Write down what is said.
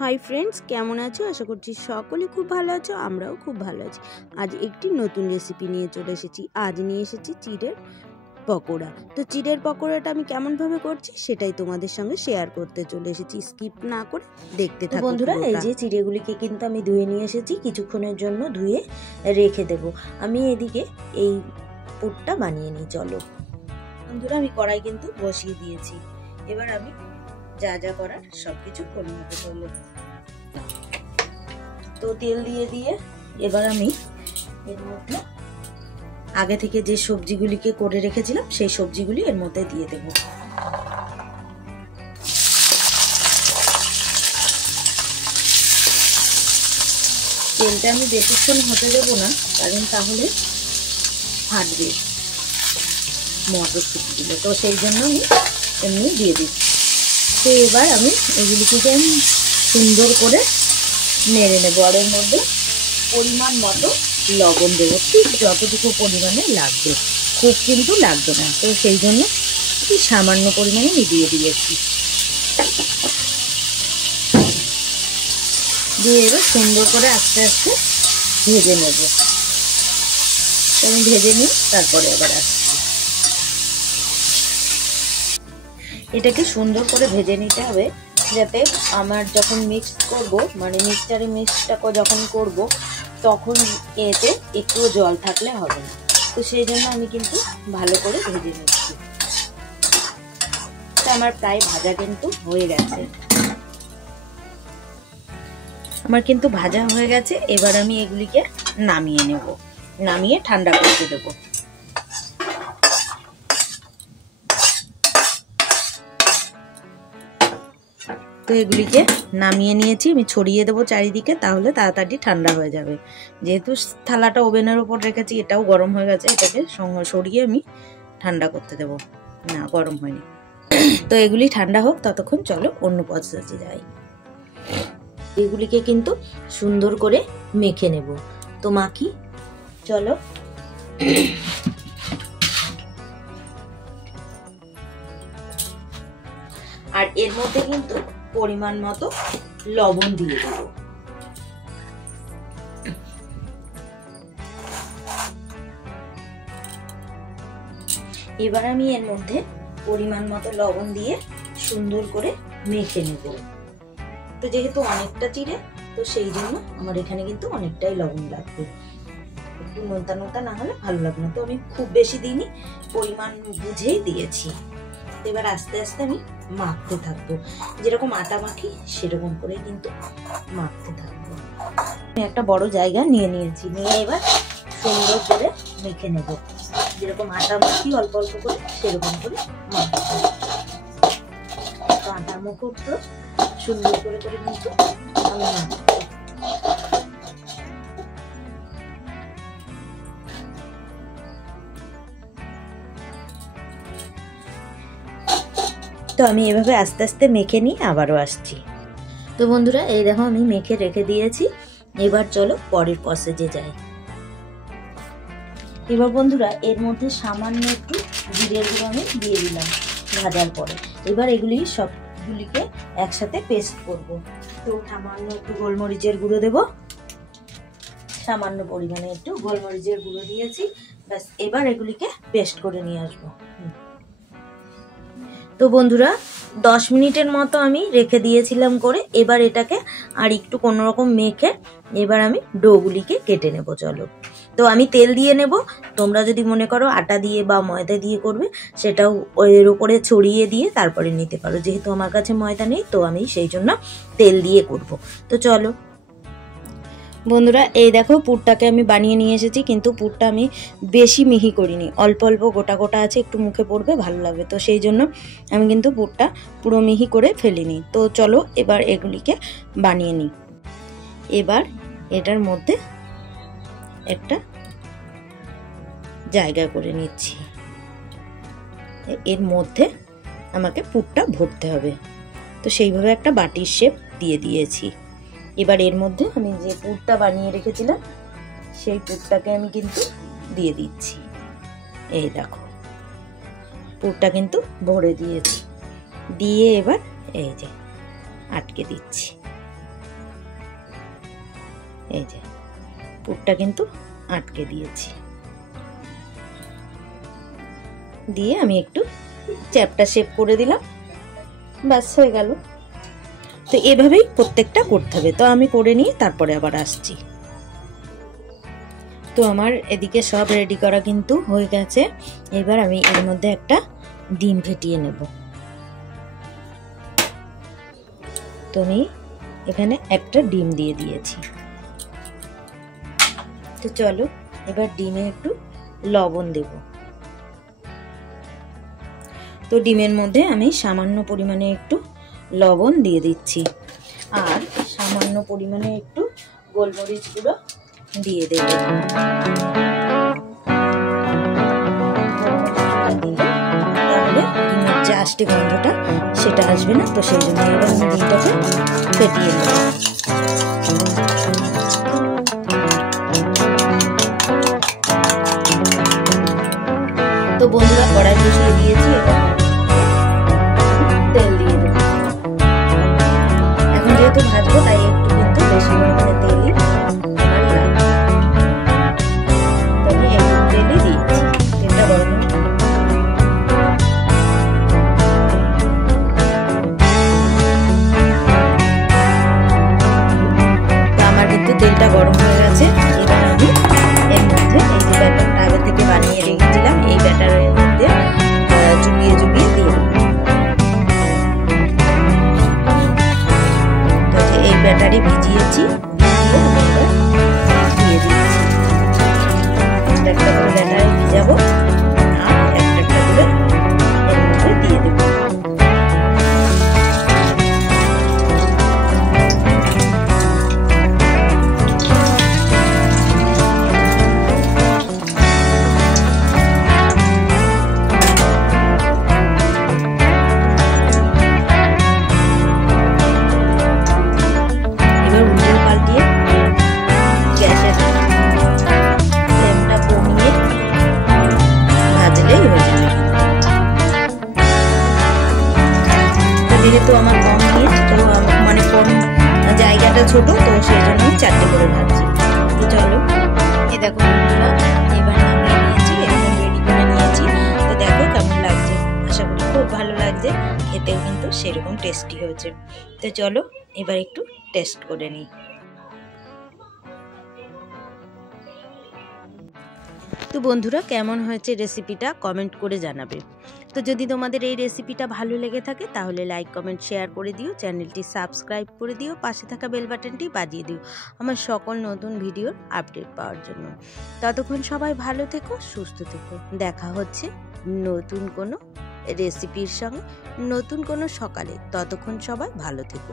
Hi friends, কেমন আছো? আশা করছি সকলে খুব ভালো আছো, আমরাও খুব ভালো আছি। আজ একটি নতুন রেসিপি নিয়ে চলে এসেছি। আজ নিয়ে এসেছি চিড়ের পকোড়া। তো চিড়ের পকোড়াটা আমি কেমনভাবে করছি সেটাই তোমাদের সঙ্গে শেয়ার করতে চলে এসেছি। স্কিপ না করে দেখতে থাকো বন্ধুরা। এই যে চিড়েগুলিকে কিন্তু আমি ধুয়ে নিয়ে এসেছি, কিছুক্ষণের জন্য ধুয়ে রেখে দেব। আমি এদিকে এই পুরটা বানিয়ে নিই। চলো বন্ধুরা, আমি কড়াই কিন্তু বসিয়ে দিয়েছি। এবার আমি যা যা করার সবকিছু করে নিতে হলো। তো তেল দিয়ে এবার আমি এর মধ্যে আগে থেকে যে সবজিগুলিকে করে রেখেছিলাম সেই সবজিগুলি এর মধ্যে দিয়ে দেব। তেলটা আমি বেশিক্ষণ হতে দেবো না, কারণ তাহলে ফাটবে মটরশুঁটিগুলো, তো সেই জন্য আমি এমনি দিয়ে দিচ্ছি। তো এবার আমি এগুলিকে আমি সুন্দর করে নেড়ে নেবো। আর এর মধ্যে পরিমাণ মতো লবণ দেবো, ঠিক যতটুকু পরিমাণে লাগবে, খুব কিন্তু লাগবে না। তো সেই জন্য খুব সামান্য পরিমাণে আমি দিয়ে দিয়েছি। দিয়ে এবার সুন্দর করে আস্তে আস্তে ভেজে নেব। আমি ভেজে নিই, তারপরে আবার আসছি। এটাকে সুন্দর করে ভেজে নিতে হবে, যাতে আমার যখন মিক্স করব, মানে মিক্সচারে মিক্সটা যখন করব, তখন এতে একটু জল থাকলে হবে না। তো সেই জন্য আমি কিন্তু ভালো করে ভেজে নিচ্ছি। তো আমার প্রায় ভাজা কিন্তু হয়ে গেছে। এবার আমি এগুলিকে নামিয়ে নেব, নামিয়ে ঠান্ডা করতে দেবো। তো এগুলিকে নামিয়ে নিয়েছি, আমি ছড়িয়ে দেবো চারিদিকে, তাহলে তাড়াতাড়ি ঠান্ডা হয়ে যাবে। যেহেতু থালাটা ওভেনের উপর রেখেছি, এটাও গরম হয়ে গেছে, এটাকে সরিয়ে আমি ঠান্ডা করতে দেবো। না, গরম হয়নি। তো এগুলি ঠান্ডা হোক, ততক্ষণ চলো অন্য পদ্ধতিতে যাই। এগুলিকে কিন্তু সুন্দর করে মেখে নেব। তো মাখি, চলো। আর এর মধ্যে কিন্তু পরিমাণ মতো লবণ দিয়ে দেব। এবার আমি এর মধ্যে পরিমাণ মতো লবণ দিয়ে সুন্দর করে মেখে নেব। তো যেহেতু অনেকটা চিড়ে, তো সেই জন্য আমার এখানে কিন্তু অনেকটাই লবণ লাগবে। একটু নোনতা নোনতা না হলে ভালো লাগবে না। তো আমি খুব বেশি দিইনি, পরিমাণ বুঝেই দিয়েছি। এবার আস্তে আস্তে আমি মাখতে থাকবো, যেরকম আটা মাখি সেরকম করে কিন্তু মাখতে থাকবো। আমি একটা বড় জায়গা নিয়ে নিয়েছি, নিয়ে এবার সুন্দর করে মেখে নেব। যেরকম আটা মাখি অল্প অল্প করে, সেরকম করে মাখতে থাকবো। তো আটা মুখটা সুন্দর করে করে কিন্তু আমি মাখবো। তো আমি এভাবে আস্তে আস্তে মেখে নিয়ে আবারও আসছি। তো বন্ধুরা, এই দেখো আমি মেখে রেখে দিয়েছি। এবার চলো পরের প্রসেসে যাই। এবার বন্ধুরা, এর মধ্যে সামান্য একটু জিরের গুঁড়ো আমি দিয়ে দিলাম ভাজার পরে। এবার এগুলি সবগুলিকে একসাথে পেস্ট করব। তো সামান্য একটু গোলমরিচের গুঁড়ো দেব, সামান্য পরিমাণে একটু গোলমরিচের গুঁড়ো দিয়েছি। ব্যাস, এবার এগুলিকে পেস্ট করে নিয়ে আসবো। তো বন্ধুরা, 10 মিনিটের মতো আমি রেখে দিয়েছিলাম করে। এবার এটাকে আর একটু কোনোরকম মেখে এবার আমি ডোগুলিকে কেটে নেব। চলো, তো আমি তেল দিয়ে নেব। তোমরা যদি মনে করো আটা দিয়ে বা ময়দা দিয়ে করবে, সেটাও এর উপরে ছড়িয়ে দিয়ে তারপরে নিতে পারো। যেহেতু আমার কাছে ময়দা নেই, তো আমি সেই জন্য তেল দিয়ে করব। তো চলো বন্ধুরা, এই দেখো পুরটাকে আমি বানিয়ে নিয়ে এসেছি, কিন্তু পুরটা আমি বেশি মিহি করিনি, অল্প অল্প গোটা গোটা আছে, একটু মুখে পড়বে ভালো লাগবে। তো সেই জন্য আমি কিন্তু পুরটা পুরো মিহি করে ফেলিনি। তো চলো এবার এগুলিকে বানিয়ে নিই। এবার এটার মধ্যে একটা জায়গা করে নিচ্ছি, এর মধ্যে আমাকে পুরটা ভরতে হবে। তো সেইভাবে একটা বাটির শেপ দিয়ে দিয়েছি। এবার এর মধ্যে আমি যে পুরটা বানিয়ে রেখেছিলাম, সেই পুরটাকে আমি কিন্তু দিয়ে দিচ্ছি। এই দেখো, পুরটা কিন্তু ভরে দিয়েছি। দিয়ে এবার এই যে আটকে দিচ্ছি। এই যে পুরটা কিন্তু আটকে দিয়েছি, দিয়ে আমি একটু চ্যাপটা শেপ করে দিলাম, ব্যাস হয়ে গেল। তো এভাবেই প্রত্যেকটা করতে হবে। তো আমি করে নিয়ে তারপরে আবার আসছি। তো আমার এদিকে সব রেডি করা কিন্তু হয়ে গেছে। এবার আমি এর মধ্যে একটা ডিম ফেটিয়ে নেব। তো আমি এখানে একটা ডিম দিয়ে দিয়েছি। তো চলো এবার ডিমে একটু লবণ দেব। তো ডিমের মধ্যে আমি সামান্য পরিমাণে একটু লবণ দিয়ে দিচ্ছি, আর সামান্য পরিমাণে একটু গোলমরিচ গুঁড়ো দিয়ে দেব। তাহলে ডিমের যে আষ্টে গন্ধটা সেটা আসবে না। তো সেই জন্য এবার আমি ডিমটাকে ফেটিয়ে নেব। তো বন্ধুরা কড়াই বসিয়ে দিয়েছি, এবার তেল দিয়ে দেব। এখন যেহেতু ভাজবো তাই একটু কিন্তু বেশি পরিমাণে তেলই লাগবে। তো আমি একটু তেলই দিয়েছি, তেলটা গরম আমার কিন্তু তেলটা গরম হয়ে গেছে। এবার আমি এর মধ্যে এই যে ব্যাটারটা আগে থেকে বানিয়ে রেখেছিলাম, এই ব্যাটারের মধ্যে চুবিয়ে চুবিয়ে দিয়ে দেবো। তো এই ব্যাটারে ভিজিয়েছি, দিয়ে দিয়েছি। একটা একটা করে ব্যাটারে ভিজাবো আর একটা একটা করে এর মধ্যে দিয়ে দেবো। যেহেতু আমার কম নিয়ে তো মানে কম জায়গাটা ছোট, তো সেই জন্য 4টে করে ভাজছি। তো চলো এই দেখো বন্ধুরা, এবার নামিয়ে নিয়েছি, একদম রেডি করে নিয়েছি। তো দেখো কেমন লাগছে, আশা করি খুব ভালো লাগছে, খেতেও কিন্তু সেরকম টেস্টি হয়েছে। তো চলো এবার একটু টেস্ট করে নিই। তো বন্ধুরা কেমন হয়েছে রেসিপিটা কমেন্ট করে জানাবে। তো যদি তোমাদের এই রেসিপিটা ভালো লেগে থাকে তাহলে লাইক কমেন্ট শেয়ার করে দিও, চ্যানেলটি সাবস্ক্রাইব করে দিও, পাশে থাকা বেল বাটনটি বাজিয়ে দিও আমার সকল নতুন ভিডিওর আপডেট পাওয়ার জন্য। ততক্ষণ সবাই ভালো থেকো, সুস্থ থেকো। দেখা হচ্ছে নতুন কোনো রেসিপির সঙ্গে, নতুন কোনো সকালে। ততক্ষণ সবাই ভালো থেকো।